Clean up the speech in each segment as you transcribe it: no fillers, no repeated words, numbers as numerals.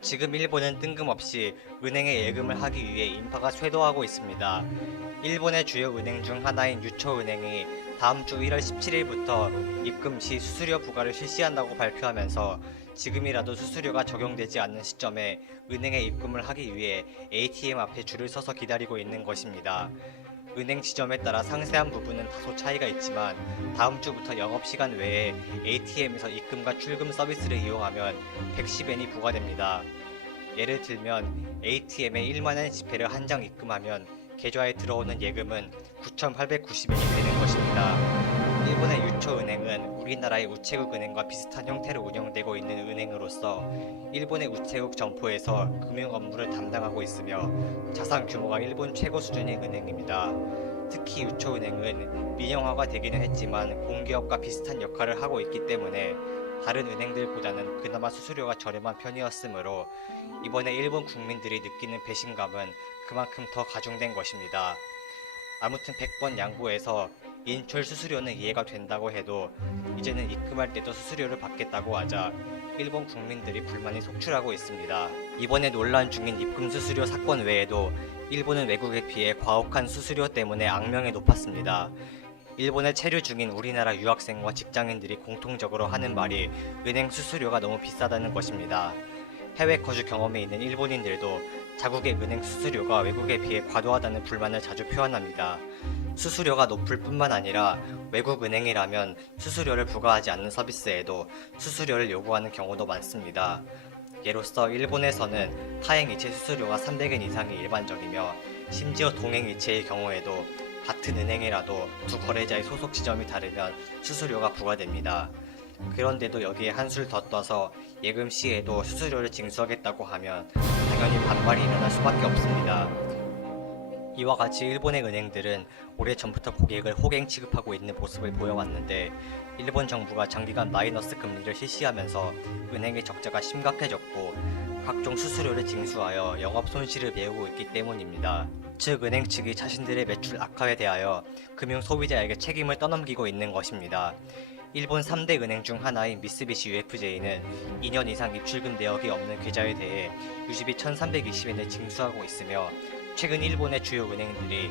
지금 일본은 뜬금없이 은행에 예금을 하기 위해 인파가 쇄도하고 있습니다. 일본의 주요 은행 중 하나인 유초은행이 다음 주 1월 17일부터 입금 시 수수료 부과를 실시한다고 발표하면서 지금이라도 수수료가 적용되지 않는 시점에 은행에 입금을 하기 위해 ATM 앞에 줄을 서서 기다리고 있는 것입니다. 은행 지점에 따라 상세한 부분은 다소 차이가 있지만 다음 주부터 영업시간 외에 ATM에서 입금과 출금 서비스를 이용하면 110엔이 부과됩니다. 예를 들면 ATM에 1만원 지폐를 한 장 입금하면 계좌에 들어오는 예금은 9,890엔이 되는 것입니다. 일본의 유초은행은 우리나라의 우체국 은행과 비슷한 형태로 운영되고 있는 은행으로서 일본의 우체국 점포에서 금융 업무를 담당하고 있으며 자산 규모가 일본 최고 수준의 은행입니다. 특히 유초은행은 민영화가 되기는 했지만 공기업과 비슷한 역할을 하고 있기 때문에 다른 은행들보다는 그나마 수수료가 저렴한 편이었으므로 이번에 일본 국민들이 느끼는 배신감은 그만큼 더 가중된 것입니다. 아무튼 100번 양보해서 인출 수수료는 이해가 된다고 해도 이제는 입금할 때도 수수료를 받겠다고 하자 일본 국민들이 불만이 속출하고 있습니다. 이번에 논란 중인 입금 수수료 사건 외에도 일본은 외국에 비해 과혹한 수수료 때문에 악명이 높았습니다. 일본에 체류 중인 우리나라 유학생과 직장인들이 공통적으로 하는 말이 은행 수수료가 너무 비싸다는 것입니다. 해외 거주 경험이 있는 일본인들도 자국의 은행 수수료가 외국에 비해 과도하다는 불만을 자주 표현합니다. 수수료가 높을 뿐만 아니라 외국 은행이라면 수수료를 부과하지 않는 서비스에도 수수료를 요구하는 경우도 많습니다. 예로서 일본에서는 타행이체 수수료가 300엔 이상이 일반적이며 심지어 동행이체의 경우에도 같은 은행이라도 두 거래자의 소속 지점이 다르면 수수료가 부과됩니다. 그런데도 여기에 한술 더 떠서 예금 시에도 수수료를 징수하겠다고 하면 당연히 반발이 일어날 수밖에 없습니다. 이와 같이 일본의 은행들은 오래전부터 고객을 호갱 취급하고 있는 모습을 보여왔는데 일본 정부가 장기간 마이너스 금리를 실시하면서 은행의 적자가 심각해졌고 각종 수수료를 징수하여 영업 손실을 메우고 있기 때문입니다. 즉 은행 측이 자신들의 매출 악화에 대하여 금융 소비자에게 책임을 떠넘기고 있는 것입니다. 일본 3대 은행 중 하나인 미쓰비시 UFJ는 2년 이상 입출금 내역이 없는 계좌에 대해 유지비 1,320엔을 징수하고 있으며 최근 일본의 주요 은행들이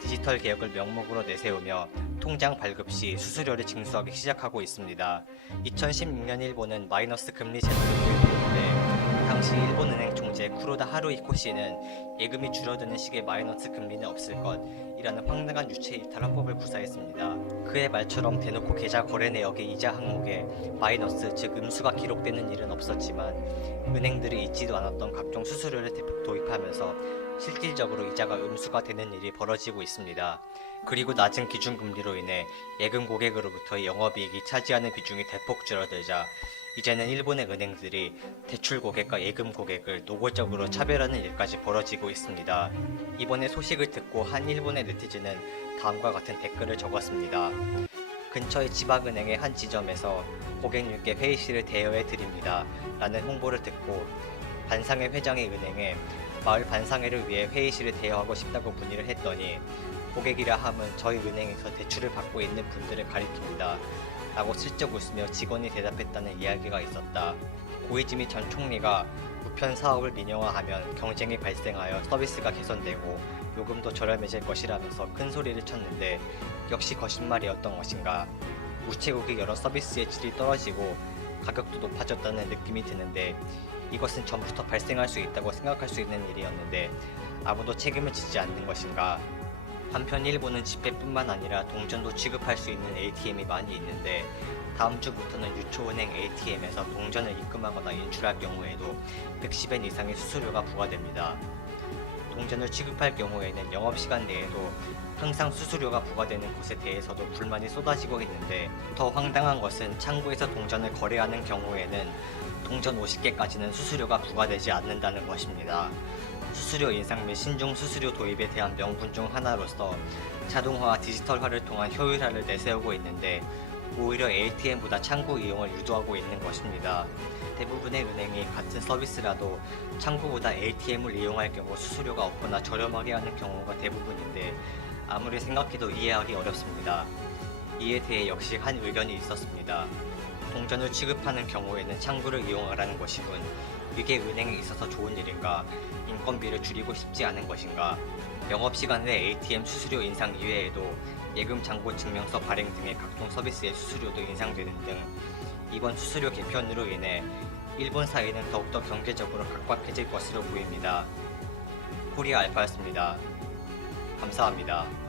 디지털 개혁을 명목으로 내세우며 통장 발급 시 수수료를 징수하기 시작하고 있습니다. 2016년 일본은 마이너스 금리 제도를 도입했는데 당시 일본은행 총재 쿠로다 하루히코 씨는 예금이 줄어드는 시기에 마이너스 금리는 없을 것이라는 황당한 유체 이탈 화법을 구사했습니다. 그의 말처럼 대놓고 계좌 거래 내역의 이자 항목에 마이너스 즉 음수가 기록되는 일은 없었지만 은행들이 잊지도 않았던 각종 수수료를 대폭 도입하면서 실질적으로 이자가 음수가 되는 일이 벌어지고 있습니다. 그리고 낮은 기준금리로 인해 예금 고객으로부터의 영업이익이 차지하는 비중이 대폭 줄어들자 이제는 일본의 은행들이 대출 고객과 예금 고객을 노골적으로 차별하는 일까지 벌어지고 있습니다. 이번에 소식을 듣고 한 일본의 네티즌은 다음과 같은 댓글을 적었습니다. 근처의 지방은행의 한 지점에서 고객님께 회의실을 대여해 드립니다. 라는 홍보를 듣고 반상회 회장의 은행에 마을 반상회를 위해 회의실을 대여하고 싶다고 문의를 했더니 고객이라 함은 저희 은행에서 대출을 받고 있는 분들을 가리킵니다. 라고 슬쩍 웃으며 직원이 대답했다는 이야기가 있었다. 고이즈미 전 총리가 우편 사업을 민영화하면 경쟁이 발생하여 서비스가 개선되고 요금도 저렴해질 것이라면서 큰 소리를 쳤는데 역시 거짓말이었던 것인가. 우체국의 여러 서비스의 질이 떨어지고 가격도 높아졌다는 느낌이 드는데 이것은 전부터 발생할 수 있다고 생각할 수 있는 일이었는데 아무도 책임을 지지 않는 것인가. 한편 일본은 지폐뿐만 아니라 동전도 취급할 수 있는 ATM이 많이 있는데 다음 주부터는 유초은행 ATM에서 동전을 입금하거나 인출할 경우에도 110엔 이상의 수수료가 부과됩니다. 동전을 취급할 경우에는 영업시간 내에도 항상 수수료가 부과되는 것에 대해서도 불만이 쏟아지고 있는데 더 황당한 것은 창구에서 동전을 거래하는 경우에는 동전 50개까지는 수수료가 부과되지 않는다는 것입니다. 수수료 인상 및 신종 수수료 도입에 대한 명분 중 하나로서 자동화와 디지털화를 통한 효율화를 내세우고 있는데 오히려 ATM보다 창구 이용을 유도하고 있는 것입니다. 대부분의 은행이 같은 서비스라도 창구보다 ATM을 이용할 경우 수수료가 없거나 저렴하게 하는 경우가 대부분인데 아무리 생각해도 이해하기 어렵습니다. 이에 대해 역시 한 의견이 있었습니다. 동전을 취급하는 경우에는 창구를 이용하라는 것이군. 이게 은행에 있어서 좋은 일인가? 인건비를 줄이고 싶지 않은 것인가? 영업시간 내 ATM 수수료 인상 이외에도 예금 잔고 증명서 발행 등의 각종 서비스의 수수료도 인상되는 등 이번 수수료 개편으로 인해 일본 사회는 더욱더 경제적으로 각박해질 것으로 보입니다. 코리아 알파였습니다. 감사합니다.